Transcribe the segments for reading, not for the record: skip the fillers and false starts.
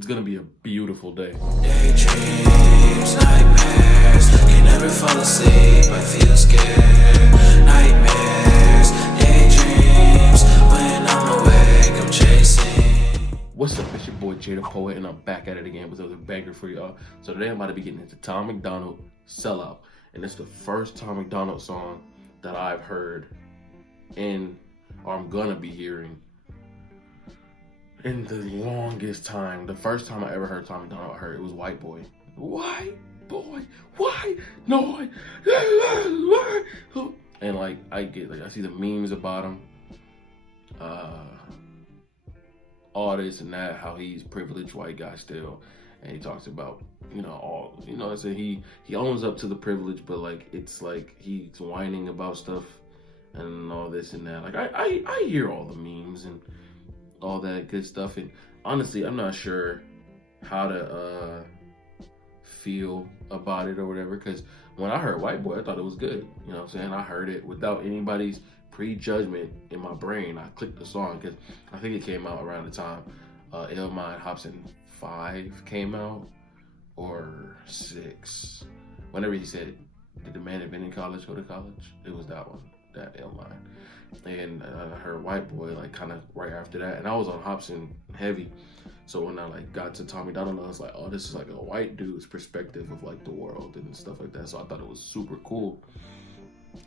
It's gonna be a beautiful day. Daydreams, nightmares, can never fall asleep, I feel scared. Nightmares, daydreams, when I'm awake, I'm chasing. What's up, it's your boy Jay the Poet, and I'm back at it again with another banger for y'all. So today I'm about to be getting into Tom Macdonald, Sellout. And it's the first Tom Macdonald song that I've heard or I'm gonna be hearing in the longest time. The first time I ever heard Tom Macdonald, I heard it was White Boy. White Boy, why? No, and like I see the memes about him, all this and that, how he's privileged white guy still, and he talks about I said he owns up to the privilege, but like it's like he's whining about stuff and all this and that. Like I hear all the memes and all that good stuff, and honestly I'm not sure how to feel about it or whatever, because when I heard White Boy I thought it was good, you know what I'm saying? I heard it without anybody's prejudgment in my brain. I clicked the song because I think it came out around the time Ill Mind Hobson 5 came out, or 6, whenever he said, did the man have been in college go to college? It was that one, that Ill Mind. And I heard White Boy like kind of right after that, and I was on Hobson heavy, so when I like got to Tommy Donald I was like, oh, this is like a white dude's perspective of like the world and stuff like that. So I thought it was super cool,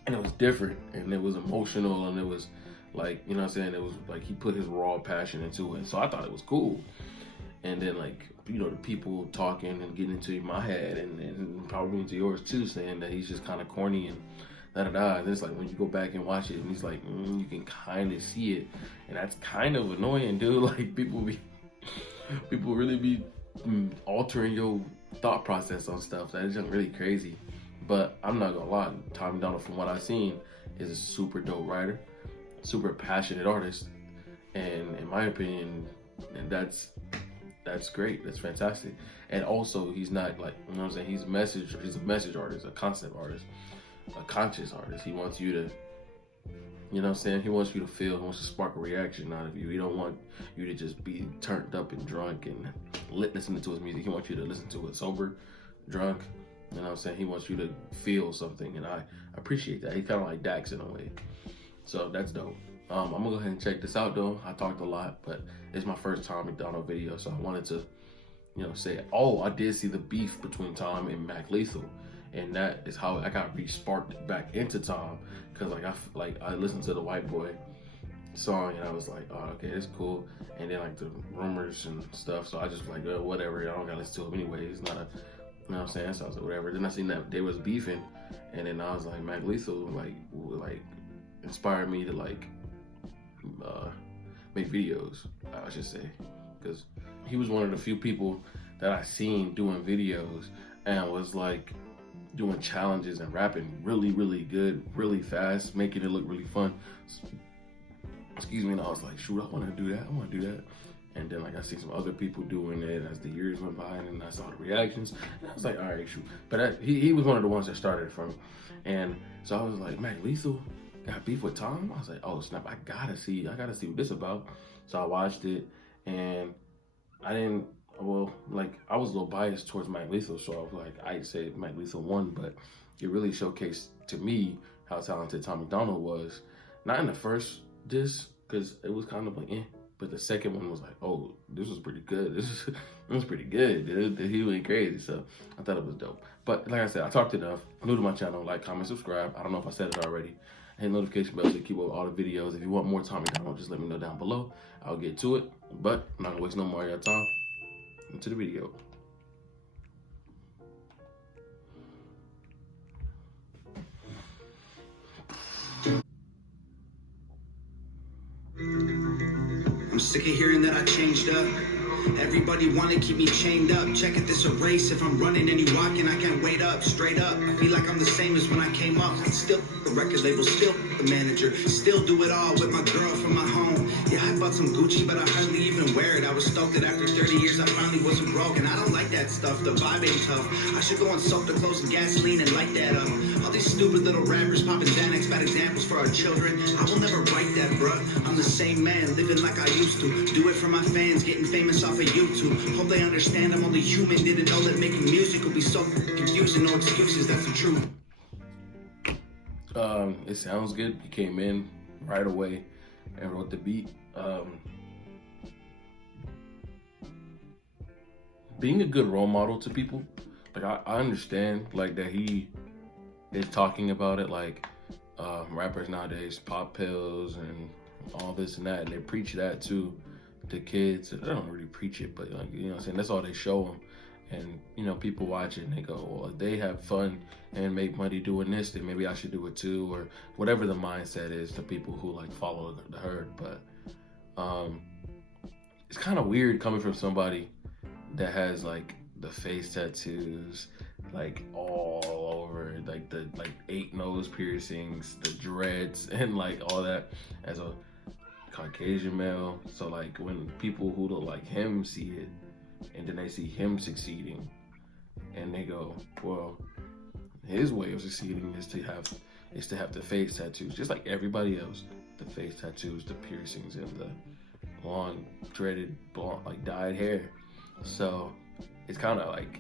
and it was different, and it was emotional, and it was like, you know what I'm saying, it was like he put his raw passion into it, so I thought it was cool. And then like, you know, the people talking and getting into my head and probably into yours too, saying that he's just kind of corny and da-da-da. And it's like when you go back and watch it and he's like, you can kind of see it, and that's kind of annoying, dude. Like people really be altering your thought process on stuff. That is just really crazy. But I'm not gonna lie, Tom Macdonald, from what I've seen, is a super dope writer, super passionate artist, and in my opinion, and that's great. That's fantastic. And also, he's not like, you know what I'm saying, he's a message artist, a concept artist, a conscious artist. He wants you to, you know what I'm saying, he wants you to feel, he wants to spark a reaction out of you. He don't want you to just be turned up and drunk and listening to his music. He wants you to listen to it sober, drunk. You know what I'm saying? He wants you to feel something, and I appreciate that. He's kind of like Dax in a way. So that's dope. I'm gonna go ahead and check this out though. I talked a lot, but it's my first Tom Macdonald video, so I wanted to, you know, say, oh, I did see the beef between Tom and Mac Lethal, and that is how I got re-sparked back into Tom, because I listened to the White Boy song and I was like, oh, okay, it's cool. And then like the rumors and stuff, so I just like, oh, whatever, I don't gotta listen to him anyway. It's not a, you know what I'm saying? So I was like, whatever. Then I seen that they was beefing, and then I was like, Mac Lethal like inspired me to like make videos, I should say, because he was one of the few people that I seen doing videos and was like doing challenges and rapping really, really good, really fast, making it look really fun. Excuse me. And I was like, shoot, I want to do that. And then like I see some other people doing it as the years went by, and I saw the reactions, and I was like, all right, shoot. But he was one of the ones that started it from me. And so I was like, Mac Lethal got beef with Tom? I was like, oh snap, I gotta see what this is about. So I watched it, and I was a little biased towards Mac Lethal, so I was like, I said Mac Lethal won, but it really showcased to me how talented Tom Macdonald was. Not in the first disc, because it was kind of like, but the second one was like, oh, this was pretty good. This was pretty good, dude. He went crazy, so I thought it was dope. But like I said, I talked enough. New to my channel, like, comment, subscribe. I don't know if I said it already. Hit notification bell to keep up with all the videos. If you want more Tom Macdonald, just let me know down below. I'll get to it. But I'm not gonna waste no more of your time. Into the video. I'm sick of hearing that I changed up. Everybody wanna keep me chained up. Check if this a race. If I'm running and you walking, I can't wait up. Straight up, I feel like I'm the same as when I came up. Still the record label, still the manager, still do it all with my girl from my home. Yeah, I bought some Gucci, but I hardly even wear it. I was stoked that after 30 years I finally wasn't broke, and I don't like that stuff. The vibe ain't tough. I should go and soak the clothes in gasoline and light that up. All these stupid little rappers popping Xanax, bad examples for our children. I will never write that, bruh. I'm the same man, living like I used to. Do it for my fans, getting famous off of YouTube. Hope they understand I'm only human. Didn't know that making music would be so confusing. No excuses, that's the truth. It sounds good. He came in right away and wrote the beat. Being a good role model to people, like I understand like that he is talking about it, like rappers nowadays pop pills and all this and that, and they preach that to the kids. They don't really preach it, but like, you know what I'm saying, that's all they show them. And you know, people watch it and they go, well, if they have fun and make money doing this, then maybe I should do it too, or whatever the mindset is to people who like follow the herd. But it's kind of weird coming from somebody that has like the face tattoos, like all over, like the 8 nose piercings, the dreads, and like all that as a Caucasian male. So like when people who look like him see it, and then they see him succeeding, and they go, well, his way of succeeding is to have the face tattoos, just like everybody else. The face tattoos, the piercings, and the long dreaded blonde, like dyed hair. So it's kind of like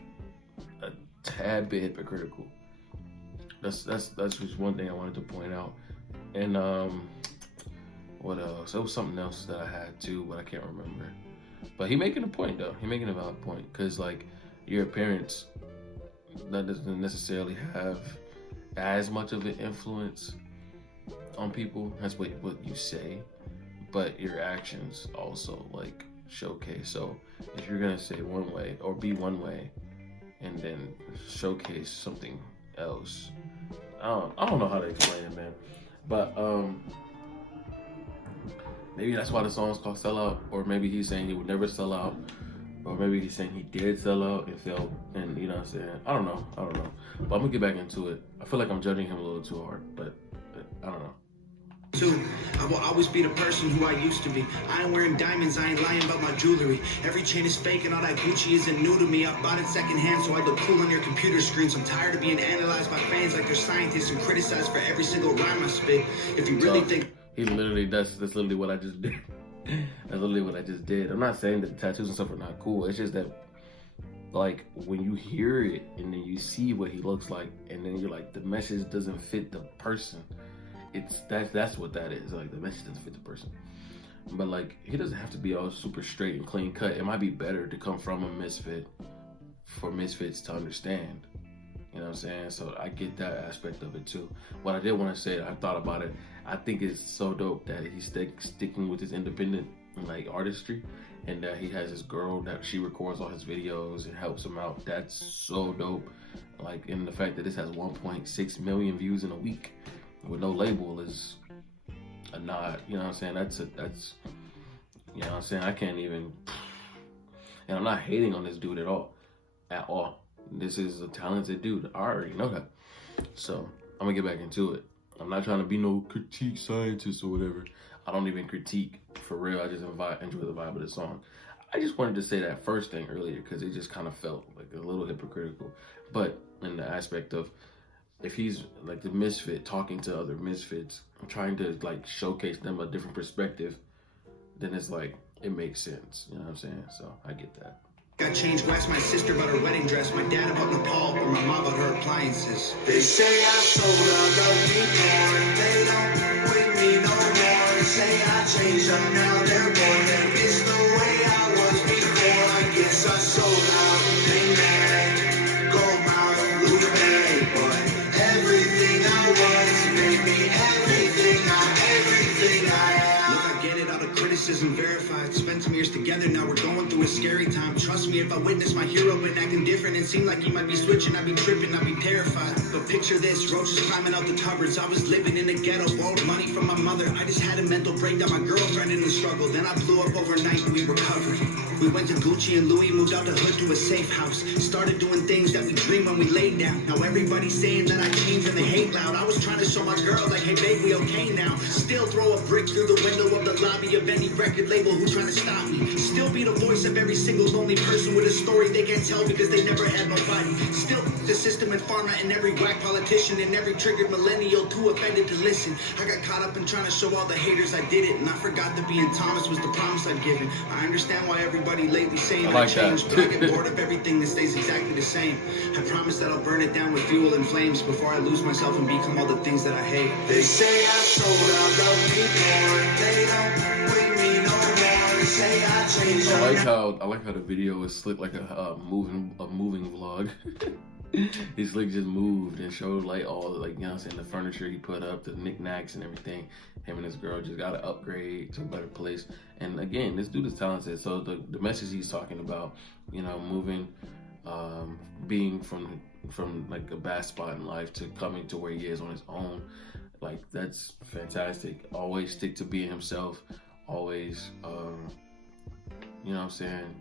a tad bit hypocritical. That's just one thing I wanted to point out. And what else? There was something else that I had too, but I can't remember. But he making a point though. He making a valid point, because like your appearance, that doesn't necessarily have as much of an influence on people. That's what you say, but your actions also like showcase. So if you're gonna say one way or be one way and then showcase something else, I don't know how to explain it, man. But maybe that's why the song's called Sellout, or maybe he's saying he would never sell out, or maybe he's saying he did sell out and failed, and you know what I'm saying? I don't know. But I'm gonna get back into it. I feel like I'm judging him a little too hard, but I don't know. I will always be the person who I used to be. I ain't wearing diamonds, I ain't lying about my jewelry. Every chain is fake and all that Gucci isn't new to me. I bought it secondhand so I look cool on your computer screens. I'm tired of being analyzed by fans like they're scientists and criticized for every single rhyme I spit. If you really think... He literally does, that's literally what I just did. That's literally what I just did. I'm not saying that the tattoos and stuff are not cool. It's just that, like, when you hear it and then you see what he looks like, and then you're like, the message doesn't fit the person. That's what that is. Like, the message doesn't fit the person. But like, he doesn't have to be all super straight and clean cut. It might be better to come from a misfit for misfits to understand. You know what I'm saying? So I get that aspect of it too. What I did want to say, I thought about it. I think it's so dope that he's sticking with his independent like artistry, and that he has this girl that she records all his videos and helps him out. That's so dope. Like, in the fact that this has 1.6 million views in a week with no label is a nod. You know what I'm saying? That's you know what I'm saying? I can't even, and I'm not hating on this dude at all. This is a talented dude. I already know that. So I'm gonna get back into it. I'm not trying to be no critique scientist or whatever. I don't even critique, for real. I just enjoy the vibe of the song. I just wanted to say that first thing earlier because it just kind of felt like a little hypocritical. But in the aspect of, if he's like the misfit talking to other misfits, trying to like showcase them a different perspective, then it's like, it makes sense. You know what I'm saying? So I get that. I changed, asked my sister about her wedding dress, my dad about Nepal, or my mom about her appliances. They say I sold out, love me more. They don't with me no more. They say I changed up, now they're born. They miss the way I was before. I guess I sold out. They mad, gold mouth, blue bag, but everything I was made me everything I am. Look, I get it, all the criticism verified. Spent some years together, now we're going through a scary time. Trust me, if I witness my hero been acting different and seemed like he might be switching, I'd be tripping, I'd be terrified. But picture this, roaches climbing out the cupboards. I was living in the ghetto, borrowed money from my mother. I just had a mental breakdown, my girlfriend in the struggle. Then I blew up overnight and we recovered. We went to Gucci and Louis, moved out the hood to a safe house. Started doing things that we dreamed when we laid down. Now everybody's saying that I changed and they hate loud. I was trying to show my girl like, hey babe, we okay now. Still throw a brick through the window of the lobby of any record label who trying to stop me. Still be the voice of every single lonely person with a story they can't tell because they never had nobody. Still, the system and pharma and every whack politician and every triggered millennial too offended to listen. I got caught up in trying to show all the haters I did it, and I forgot that being Thomas was the promise I'd given. I understand why everybody lately saying I changed, but I get bored of everything that stays exactly the same. I promise that I'll burn it down with fuel and flames before I lose myself and become all the things that I hate. They say I sold out, love me more. They don't bring me no more. They say I changed. I like how the video is slick like a moving vlog. He slick just moved and showed like all like, you know what I'm saying, the furniture he put up, the knickknacks and everything. Him and his girl just got to upgrade to a better place. And again, this dude is talented. So the message he's talking about, you know, moving, being from like a bad spot in life to coming to where he is on his own, like that's fantastic. Always stick to being himself. Always, you know what I'm saying,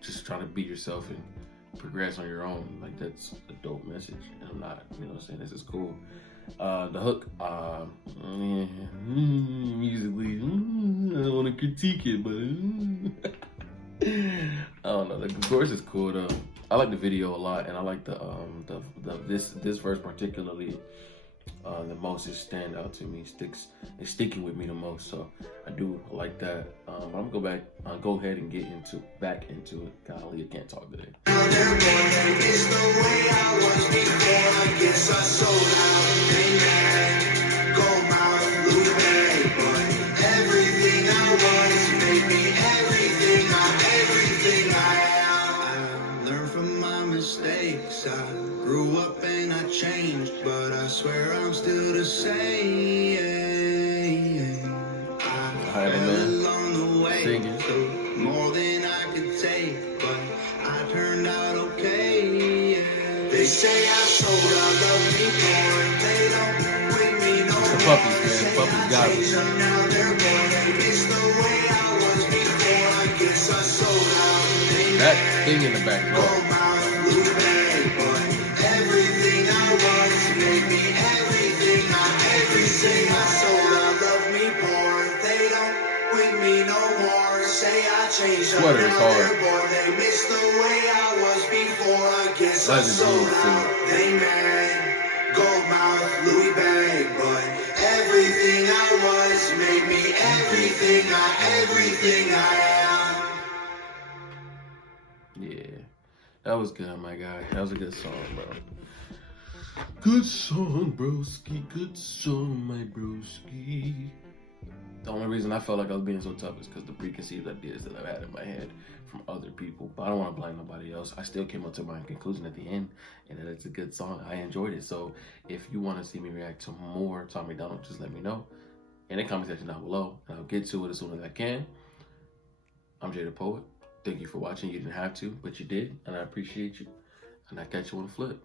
just try to be yourself and progress on your own. Like that's a dope message. And I'm not, you know what I'm saying, this is cool. The hook, musically, I don't want to critique it, but I don't know. The chorus is cool though. I like the video a lot, and I like this verse particularly the most. Is stand out to me. It's sticking with me the most. So I do like that. I'm gonna go ahead and get back into it. Golly, I can't talk today. It's the way I was before. I guess I sold out. Amen. Gold mouth, Louis Bay, but everything I was made me everything I am. I learned from my mistakes. I grew up and I changed, but I swear I'm still the same. I fell along the way, took more than I could take, but I turned out okay. They say I sold out, love me more. They don't bring me no more. Puppies, man. Puppies got it. Now they're born. It's the way I was before. I guess I sold out. That thing in the back. Gold mouth, Louis Bay, but everything I was made me everything I sold out, love me poor. They don't bring me no more. Say I changed. Sweater is hard. They miss the way I was before. I guess I sold out. Amen. Gold mouth, Louis Bay, but everything I was made me everything I am. Yeah, that was good, my guy. That was a good song, bro. Good song, broski. Good song, my broski. The only reason I felt like I was being so tough is because the preconceived ideas that I've had in my head from other people. But I don't want to blame nobody else. I still came up to my conclusion at the end, and that it's a good song. I enjoyed it. So if you want to see me react to more Tom Macdonald, just let me know in the comment section down below, and I'll get to it as soon as I can. I'm Jay the Poet. Thank you for watching. You didn't have to, but you did, and I appreciate you. And I catch you on the flip.